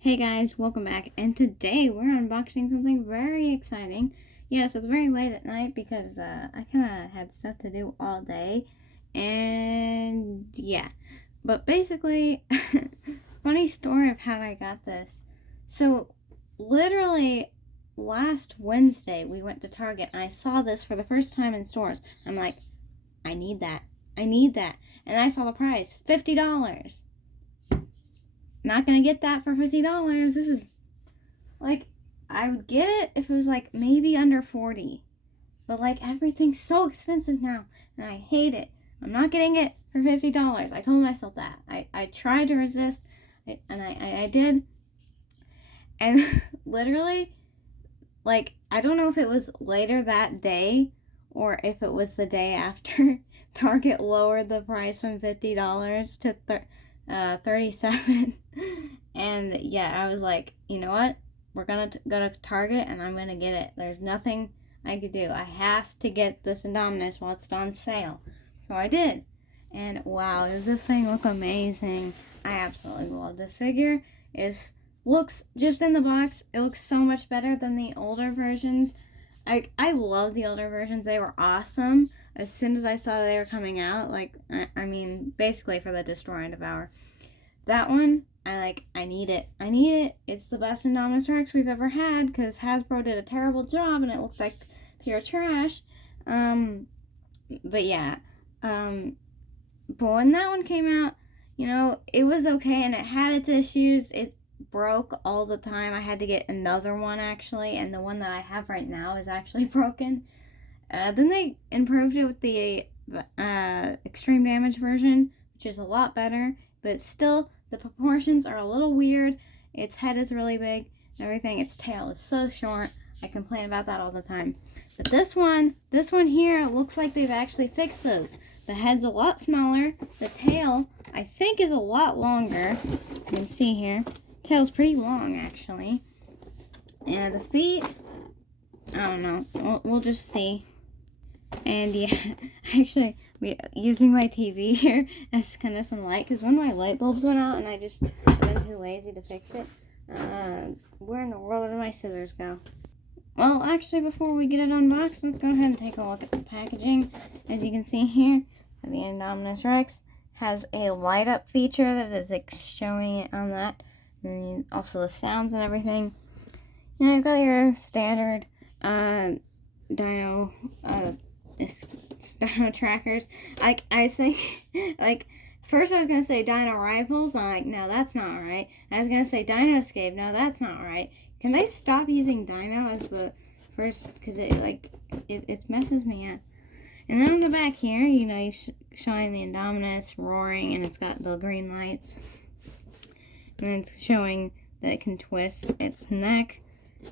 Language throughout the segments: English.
Hey guys, welcome back, and today we're unboxing something very exciting. Yes, it's very late at night because I kind of had stuff to do all day, and yeah. But basically, funny story of how I got this. So, literally, last Wednesday we went to Target, and I saw this for the first time in stores. I'm like, I need that. I need that. And I saw the price, $50. Not gonna get that for $50. This is like, I would get it if it was like maybe under 40, but like everything's so expensive now and I hate it. I'm not getting it for $50. I told myself that. I tried to resist, and I did, and literally, like, I don't know if it was later that day or if it was the day after Target lowered the price from $50 to $37. And yeah, I was like, you know what? We're gonna go to Target and I'm gonna get it. There's nothing I could do. I have to get this indominus while it's on sale. So I did. And wow, does this thing look amazing? I absolutely love this figure. Looks just in the box, it looks so much better than the older versions. I love the older versions. They were awesome. As soon as I saw they were coming out, like, I mean, basically for the Destroy and Devour. That one, I need it. I need it. It's the best Indominus Rex we've ever had, because Hasbro did a terrible job and it looked like pure trash. But yeah. But when that one came out, you know, it was okay and it had its issues. It broke all the time. I had to get another one, actually, and the one that I have right now is actually broken. Then they improved it with the extreme damage version, which is a lot better, but it's still, the proportions are a little weird. Its head is really big and everything. Its tail is so short. I complain about that all the time. But this one here, looks like they've actually fixed those. The head's a lot smaller. The tail, I think, is a lot longer. You can see here. Tail's pretty long, actually. And the feet, I don't know. We'll just see. And yeah, actually, using my TV here as kind of some light, because one of my light bulbs went out and I just been too lazy to fix it. Where in the world did my scissors go? Well, actually, before we get it unboxed, let's go ahead and take a look at the packaging. As you can see here, the Indominus Rex has a light up feature that is showing it on that. And also the sounds and everything. You know, you've got your standard dino trackers. I think, like, first I was going to say dino rifles. I'm like, no, that's not right. I was going to say dino escape. No, that's not right. Can they stop using dino as the first? Because it messes me up. And then on the back here, you know, you're showing the Indominus roaring, and it's got the green lights. And it's showing that it can twist its neck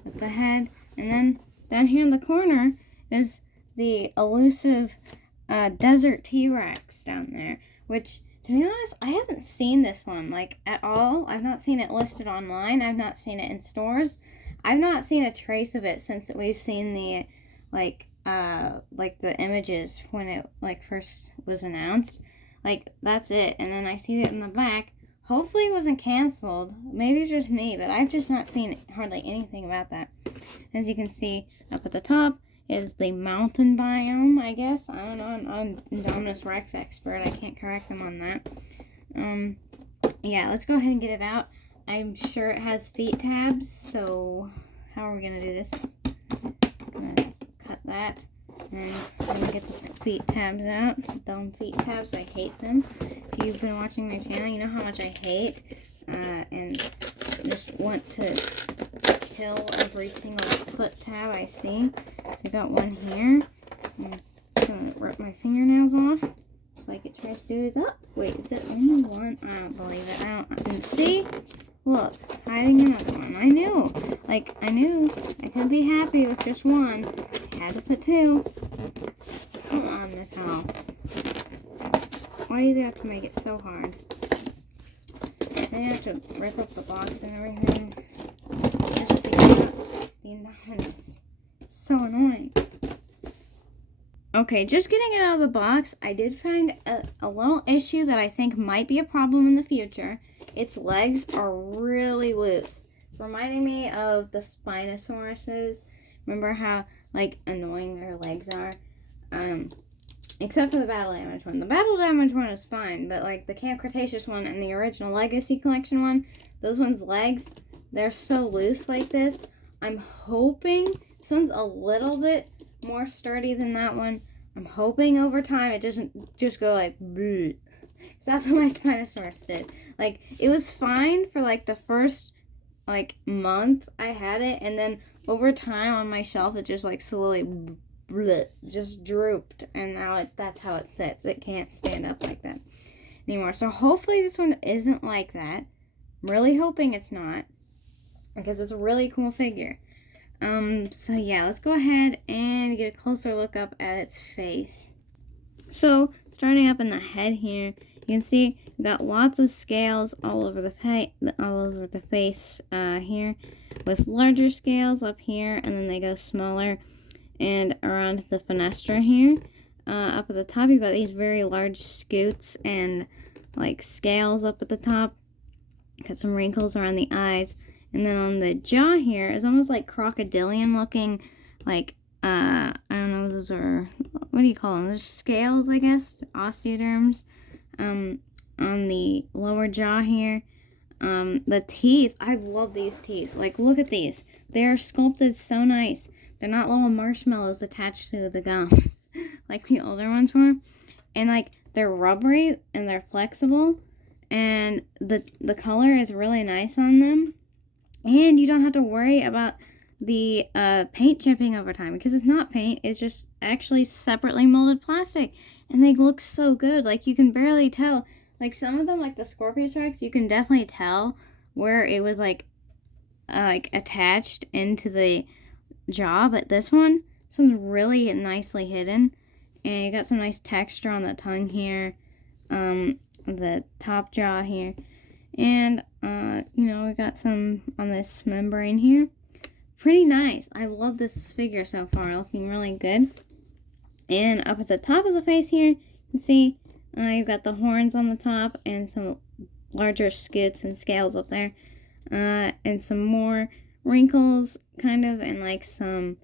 with the head. And then down here in the corner is the elusive desert T-Rex down there. Which, to be honest, I haven't seen this one, like, at all. I've not seen it listed online. I've not seen it in stores. I've not seen a trace of it since we've seen the, like the images when it, like, first was announced. Like, that's it. And then I see it in the back. Hopefully it wasn't canceled. Maybe it's just me, but I've just not seen hardly anything about that. As you can see, up at the top is the mountain biome, I guess. I don't know. I'm not an Indominus Rex expert. I can't correct them on that. Yeah, let's go ahead and get it out. I'm sure it has feet tabs, so how are we going to do this? I'm going to cut that. And I'm going to get the feet tabs out. Dumb feet tabs, I hate them. If you've been watching my channel, you know how much I hate and just want to kill every single foot tab I see. So I got one here. I'm going to rip my fingernails off, just like it tries to do. Wait, is it only one? I don't believe it. And see? Look, hiding another one. I knew I couldn't be happy with just one. I had to put two. Come on, Nicole. Why do you have to make it so hard? Then you have to rip up the box and everything just to get out the Indominus. It's so annoying. Okay, just getting it out of the box, I did find a little issue that I think might be a problem in the future. its legs are really loose. It's reminding me of the Spinosauruses. Remember how, like, annoying their legs are? Except for the battle damage one. The battle damage one is fine, but, like, the Camp Cretaceous one and the original Legacy Collection one, those ones' legs, they're so loose like this. I'm hoping this one's a little bit more sturdy than that one. I'm hoping over time it doesn't just go like, bleh. So that's what my Spinosaurus did. Like, it was fine for, like, the first, like, month I had it, and then over time on my shelf, it just, like, slowly, bleh, just drooped, and now that's how it sits. It can't stand up like that anymore. So hopefully this one isn't like that. I'm really hoping it's not, because it's a really cool figure. So yeah, let's go ahead and get a closer look up at its face. So, starting up in the head here, you can see we've got lots of scales all over the face here, with larger scales up here, and then they go smaller and around the fenestra here. Up at the top, you've got these very large scutes and like scales up at the top. Got some wrinkles around the eyes. And then on the jaw here is almost like crocodilian looking, like, I don't know, those are, what do you call them? Those scales, I guess, osteoderms, on the lower jaw here. The teeth, I love these teeth. Like, look at these. They're sculpted so nice. They're not little marshmallows attached to the gums like the older ones were. And, like, they're rubbery and they're flexible. And the color is really nice on them. And you don't have to worry about the paint chipping over time, because it's not paint, it's just actually separately molded plastic. And they look so good. Like, you can barely tell. Like, some of them, like the Scorpiosaurus, you can definitely tell where it was, like attached into the jaw. But this one's really nicely hidden. And you got some nice texture on the tongue here. The top jaw here. And, we got some on this membrane here. Pretty nice. I love this figure so far. Looking really good. And up at the top of the face here, you can see you've got the horns on the top and some larger scutes and scales up there. And some more wrinkles, kind of, and like some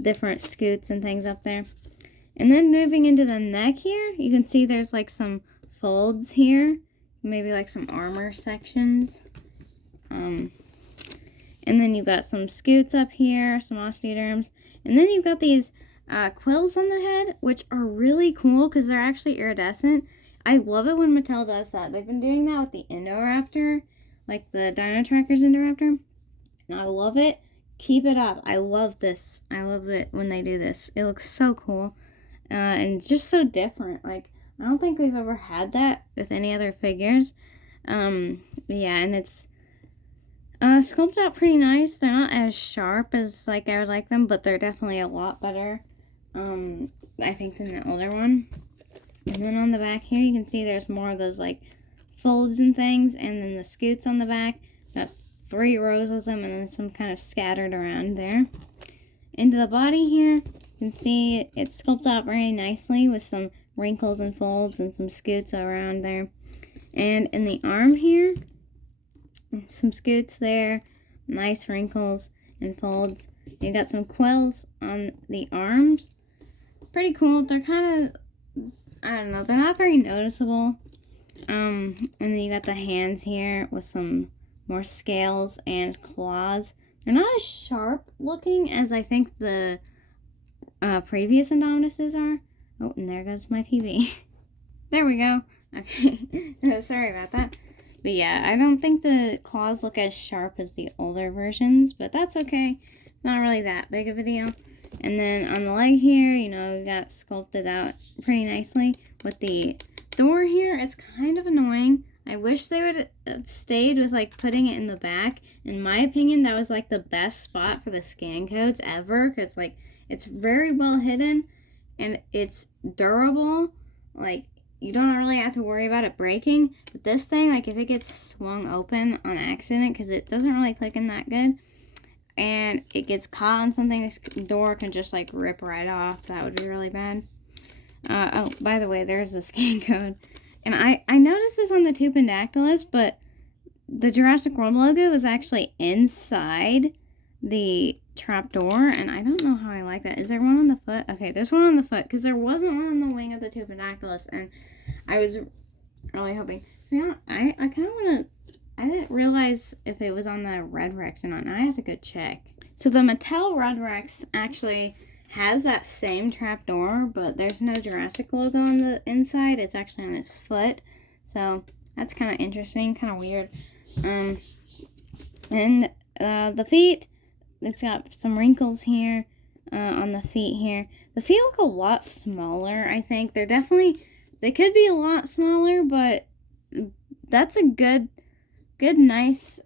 different scutes and things up there. And then moving into the neck here, you can see there's like some folds here. Maybe like some armor sections. And then you've got some scutes up here, some osteoderms. And then you've got these quills on the head, which are really cool because they're actually iridescent. I love it when Mattel does that. They've been doing that with the Indoraptor, like the Dino Trackers Indoraptor. And I love it. Keep it up. I love this. I love it when they do this. It looks so cool. And it's just so different. Like, I don't think we've ever had that with any other figures. Yeah, and it's sculpted out pretty nice. They're not as sharp as, like, I would like them, but they're definitely a lot better, I think, than the older one. And then on the back here, you can see there's more of those, like, folds and things, and then the scutes on the back. That's 3 rows of them, and then some kind of scattered around there. Into the body here, you can see it's sculpted out very nicely with some wrinkles and folds and some scutes around there. And in the arm here, some scutes there, nice wrinkles and folds. You got some quills on the arms. Pretty cool. They're kind of, I don't know, they're not very noticeable. And then you got the hands here with some more scales and claws. They're not as sharp looking as I think the previous Indominuses are. Oh, and there goes my TV. There we go. Okay. Sorry about that. But yeah, I don't think the claws look as sharp as the older versions, but that's okay. It's not really that big of a deal. And then on the leg here, we got sculpted out pretty nicely. With the door here, it's kind of annoying. I wish they would have stayed with, like, putting it in the back. In my opinion, that was, like, the best spot for the scan codes ever, because, like, it's very well hidden. And it's durable. Like, you don't really have to worry about it breaking. But this thing, like, if it gets swung open on accident, because it doesn't really click in that good, and it gets caught on something, this door can just, like, rip right off. That would be really bad. Oh, by the way, there's the scan code. And I noticed this on the Tupendactylus, but the Jurassic World logo is actually inside the trapdoor, and I don't know how I like that. Is there one on the foot? Okay, there's one on the foot, because there wasn't one on the wing of the Pterodactylus, and I was really hoping. Yeah, I kind of want to. I didn't realize if it was on the Red Rex or not. Now I have to go check. So the Mattel Red Rex actually has that same trapdoor, but there's no Jurassic logo on the inside. It's actually on its foot. So that's kind of interesting, kind of weird. And the feet, it's got some wrinkles here on the feet here. The feet look a lot smaller, I think. They could be a lot smaller, but that's a good, nice,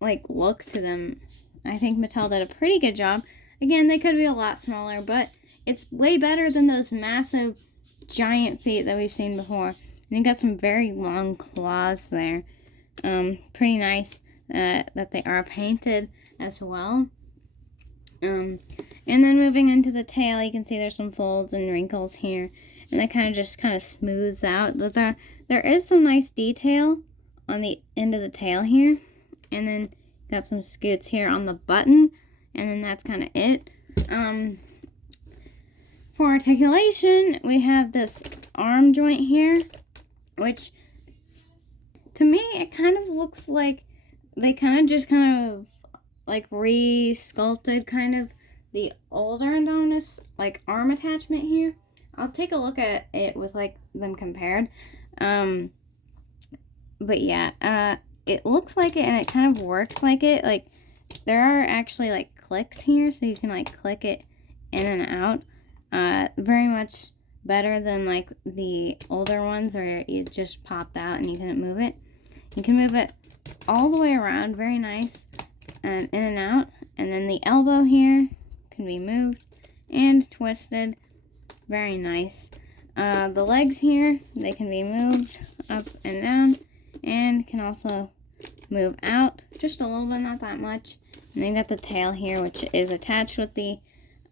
look to them. I think Mattel did a pretty good job. Again, they could be a lot smaller, but it's way better than those massive, giant feet that we've seen before. And you got some very long claws there. Pretty nice that they are painted as well. And then moving into the tail, you can see there's some folds and wrinkles here. And that kind of smooths out. There is some nice detail on the end of the tail here. And then got some scoots here on the button. And then that's kind of it. For articulation, we have this arm joint here, which to me, it kind of looks like they kind of re-sculpted kind of the older indominus arm attachment here. I'll take a look at it with them compared. But yeah, it looks like it and it kind of works like it. There are actually clicks here, so you can click it in and out. Very much better than the older ones where it just popped out and you couldn't move it. You can move it all the way around, very nice, and in and out. And then the elbow here can be moved and twisted, very nice. The legs here, they can be moved up and down and can also move out just a little bit, not that much. And then you got the tail here, which is attached with the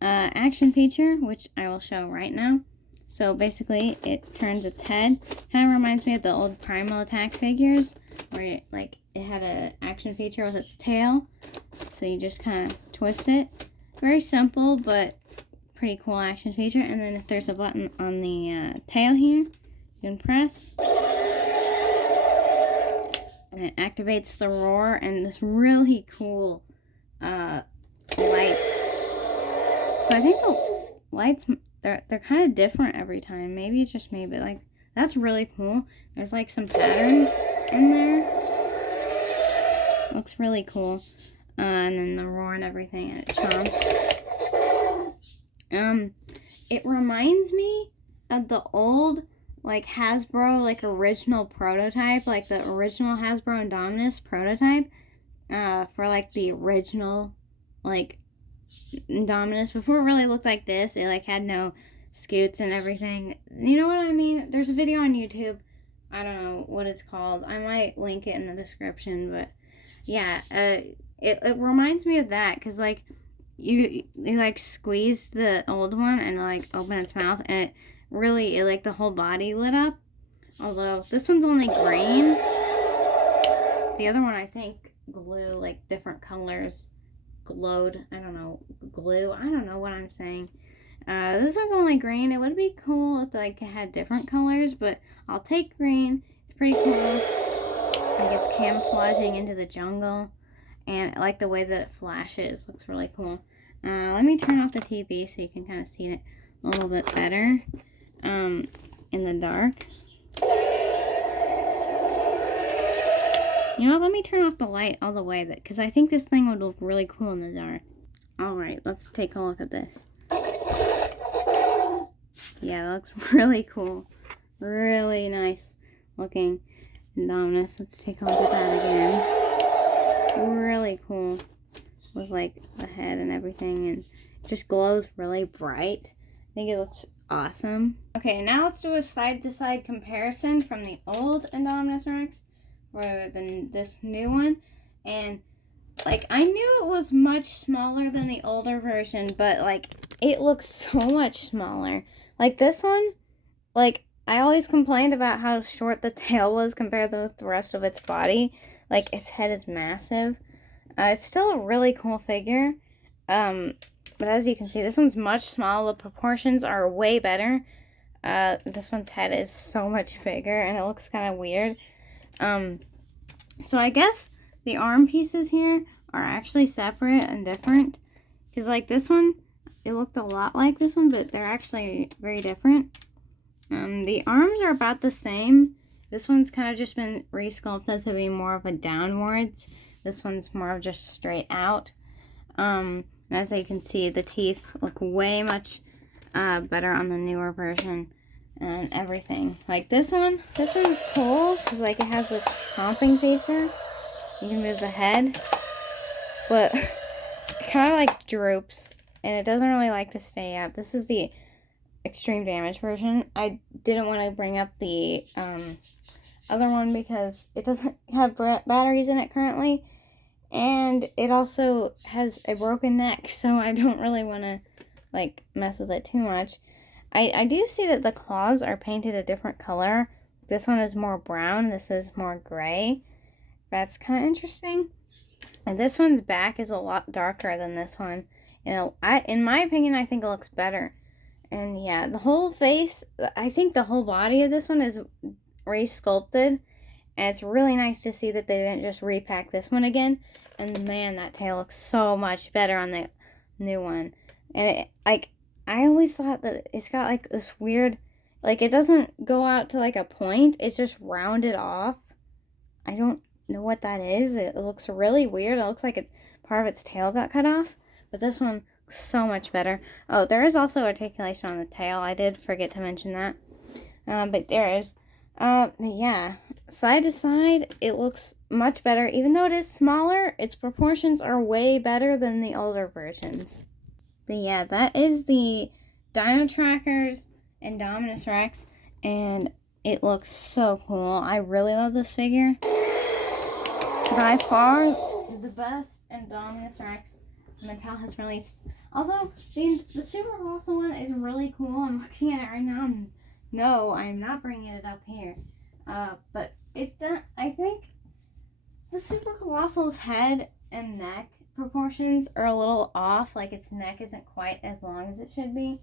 action feature, which I will show right now. So basically, it turns its head. Kind of reminds me of the old Primal Attack figures, where it had an action feature with its tail. So you just kind of twist it. Very simple, but pretty cool action feature. And then if there's a button on the tail here, you can press. And it activates the roar and this really cool lights. So I think the lights, they're kind of different every time. Maybe it's just me, but that's really cool. There's some patterns in there. Looks really cool. And then the roar and everything, and it chomps. It reminds me of the old Hasbro original prototype, the original Hasbro Indominus prototype for the original Indominus, before it really looked like this. It had no scoots and everything. You know what I mean? There's a video on YouTube. I don't know what it's called. I might link it in the description, but yeah, it reminds me of that, because you squeeze the old one and open its mouth, and it really the whole body lit up. Although this one's only green. The other one, I think, glue different colors glowed. I don't know, glue. I don't know what I'm saying. This one's only green. It would be cool if it had different colors, but I'll take green. It's pretty cool. It's camouflaging into the jungle, and I like the way that it flashes. Looks really cool. Let me turn off the TV so you can kind of see it a little bit better in the dark. You know, let me turn off the light all the way, because I think this thing would look really cool in the dark. Alright, let's take a look at this. Yeah, that looks really cool. Really nice looking Indominus. Let's take a look at that again. Really cool. With the head and everything, and it just glows really bright. I think it looks awesome. Okay, now let's do a side-to-side comparison from the old Indominus Rex rather than this new one. And I knew it was much smaller than the older version, but it looks so much smaller. This one, I always complained about how short the tail was compared to the rest of its body. Like, its head is massive. It's still a really cool figure. But as you can see, this one's much smaller. The proportions are way better. This one's head is so much bigger, and it looks kind of weird. So I guess the arm pieces here are actually separate and different. Because, like, this one, it looked a lot like this one, but they're actually very different. The arms are about the same. This one's kind of just been resculpted to be more of a downwards. This one's more of just straight out. And as you can see, the teeth look way much better on the newer version and everything. Like this one's cool because like it has this chomping feature. You can move the head, but it kind of like droops and it doesn't really like to stay up. This is the extreme damage version. I didn't want to bring up the other one because it doesn't have batteries in it currently, and it also has a broken neck, so I don't really want to like mess with it too much. I do see that the claws are painted a different color. This one is more brown, this is more gray. That's kind of interesting. And this one's back is a lot darker than this one. You know, in my opinion, I think it looks better. And yeah, the whole face, I think the whole body of this one is re-sculpted. And it's really nice to see that they didn't just repack this one again. And man, that tail looks so much better on the new one. And I always thought that it's got like this weird, like it doesn't go out to like a point. It's just rounded off. I don't know what that is. It looks really weird. It looks like it's part of its tail got cut off. But this one so much better. Oh, there is also articulation on the tail. I did forget to mention that. But there is. Yeah. Side to side, it looks much better. Even though it is smaller, its proportions are way better than the older versions. But yeah, that is the Dino Trackers Indominus Rex. And it looks so cool. I really love this figure. By far, the best Indominus Rex Mattel has released. Although the Super Colossal one is really cool. I'm looking at it right now. No, I'm not bringing it up here. But I think the Super Colossal's head and neck proportions are a little off. Like its neck isn't quite as long as it should be.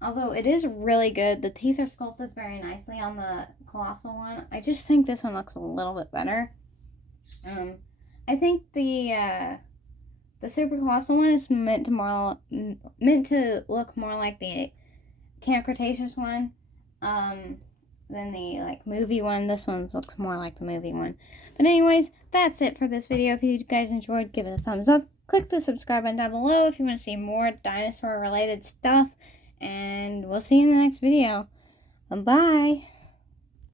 Although it is really good. The teeth are sculpted very nicely on the Colossal one. I just think this one looks a little bit better. I think the Super Colossal one is meant to look more like the Camp Cretaceous one than the like movie one. This one looks more like the movie one. But anyways, that's it for this video. If you guys enjoyed, give it a thumbs up. Click the subscribe button down below if you want to see more dinosaur related stuff. And we'll see you in the next video. Bye.